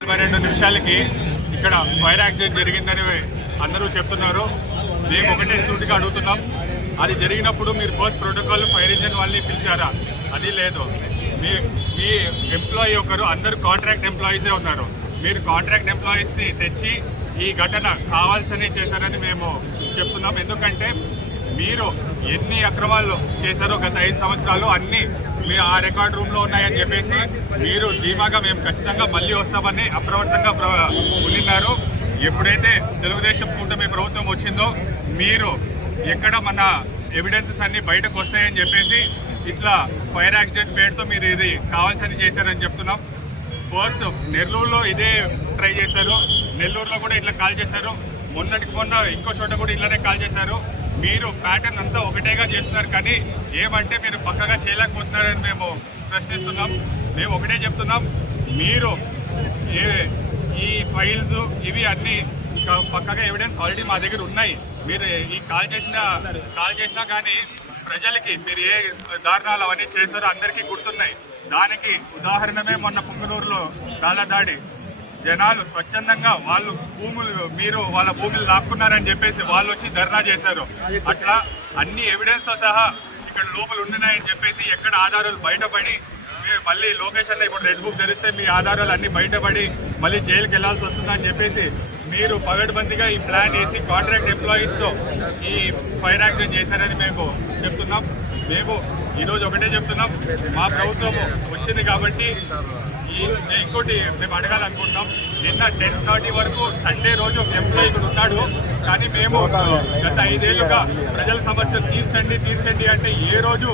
ఇరవై రెండు నిమిషాలకి ఇక్కడ ఫైర్ యాక్సిడెంట్ జరిగిందని అందరూ చెప్తున్నారు. మేము ఒకటే సూటిగా అడుగుతున్నాం. అది జరిగినప్పుడు మీరు ఫస్ట్ ప్రోటోకాల్ ఫైర్ ఇంజిన్ వాళ్ళని పిలిచారా? అది లేదు. మీ మీ ఎంప్లాయీ ఒకరు అందరూ కాంట్రాక్ట్ ఎంప్లాయీసే ఉన్నారు. మీరు కాంట్రాక్ట్ ఎంప్లాయీస్ని తెచ్చి ఈ ఘటన కావాల్సనే చేశారని మేము చెప్తున్నాం. ఎందుకంటే మీరు ఎన్ని అక్రమాలు చేశారో గత ఐదు సంవత్సరాలు అన్ని మీ ఆ రికార్డ్ రూమ్లో ఉన్నాయని చెప్పేసి మీరు ధీమాగా మేము ఖచ్చితంగా మళ్ళీ వస్తామని అప్రమత్తంగా ప్ర- ఉండినారు ఎప్పుడైతే తెలుగుదేశం కూటమి ప్రభుత్వం వచ్చిందో మీరు ఎక్కడ మన ఎవిడెన్సెస్ అన్ని బయటకు వస్తాయని చెప్పేసి ఇట్లా ఫైర్ యాక్సిడెంట్ పేరుతో మీరు ఇది కావాల్సని చేశారని చెప్తున్నాం. ఫస్ట్ నెల్లూరులో ఇదే ట్రై చేశారు. నెల్లూరులో కూడా ఇట్లా కాల్ చేశారు. మొన్నటికి మొన్న ఇంకో చోట కూడా ఇట్లానే కాల్ చేశారు. మీరు ప్యాటర్న్ అంతా ఒకటేగా చేస్తున్నారు కానీ ఏమంటే మీరు పక్కగా చేయలేకపోతున్నారని మేము ప్రశ్నిస్తున్నాం. మేము ఒకటే చెప్తున్నాం. మీరు ఏ ఈ ఫైల్స్ ఇవి అన్నీ పక్కగా ఎవిడెన్స్ ఆల్రెడీ మా దగ్గర ఉన్నాయి. మీరు ఈ కాల్ చేసిన కాల్ చేసినా కానీ ప్రజలకి మీరు ఏ దారుణాలు అవన్నీ చేశారో అందరికీ గుర్తున్నాయి. దానికి ఉదాహరణమే మొన్న పుంగనూరులో దాడి. జనాలు స్వచ్ఛందంగా వాళ్ళు భూములు మీరు వాళ్ళ భూములు లాక్కున్నారని చెప్పేసి వాళ్ళు వచ్చి ధర్నా చేశారు. అట్లా అన్ని ఎవిడెన్స్తో సహా ఇక్కడ లోపల ఉండినాయని చెప్పేసి ఎక్కడ ఆధారాలు బయటపడి మళ్ళీ లొకేషన్లో ఇప్పుడు రెడ్ బుక్ తెలిస్తే మీ ఆధారాలు అన్ని బయటపడి మళ్ళీ జైలుకి వెళ్ళాల్సి వస్తుందని చెప్పేసి మీరు పగడ్బందీగా ఈ ప్లాన్ వేసి కాంట్రాక్ట్ ఎంప్లాయీస్తో ఈ ఫైర్ యాక్షన్ చేశారని మేము చెప్తున్నాం. మేము ఈరోజు ఒకటే చెప్తున్నాం. మా ప్రభుత్వం వచ్చింది కాబట్టి ఇంకోటి మేము అడగాలనుకుంటున్నాం నిన్న టెన్ థర్టీ వరకు సండే రోజు ఎంప్లాయీ ఇక్కడ ఉన్నాడు. కానీ మేము గత ఐదేళ్ళుగా ప్రజల సమస్యలు తీర్చండి తీర్చండి అంటే ఏ రోజు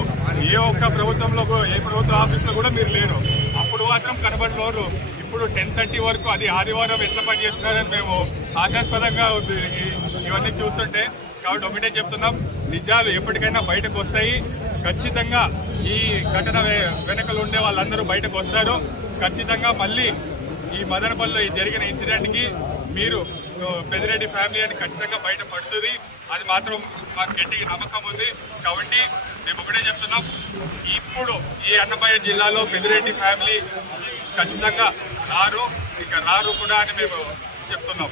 ఏ ఒక్క ప్రభుత్వంలో ఏ ప్రభుత్వ ఆఫీస్లో కూడా మీరు లేరు. అప్పుడు మాత్రం కనబడలేరు ఇప్పుడు టెన్ థర్టీ వరకు అది ఆదివారం ఎట్లా పని చేస్తున్నారని మేము ఆశాస్పదంగా ఉంది. ఇవన్నీ చూస్తుంటే కాబట్టి ఒకటే చెప్తున్నాం. నిజాలు ఎప్పటికైనా బయటకు వస్తాయి. ఖచ్చితంగా ఈ ఘటన వెనకలు ఉండే వాళ్ళందరూ బయటకు వస్తారు. ఖచ్చితంగా మళ్ళీ ఈ మదనపల్లిలో ఈ జరిగిన ఇన్సిడెంట్కి మీరు ఆ, పెదిరెడ్డి ఫ్యామిలీ అని ఖచ్చితంగా బయట పడుతుంది. అది మాత్రం మాకు గట్టిగా నమ్మకం ఉంది. కాబట్టి మేము ఒకటే చెప్తున్నాం. ఇప్పుడు ఈ అన్నమయ్య జిల్లాలో పెదిరెడ్డి ఫ్యామిలీ ఖచ్చితంగా రారు. ఇక రారు కూడా అని మేము చెప్తున్నాం.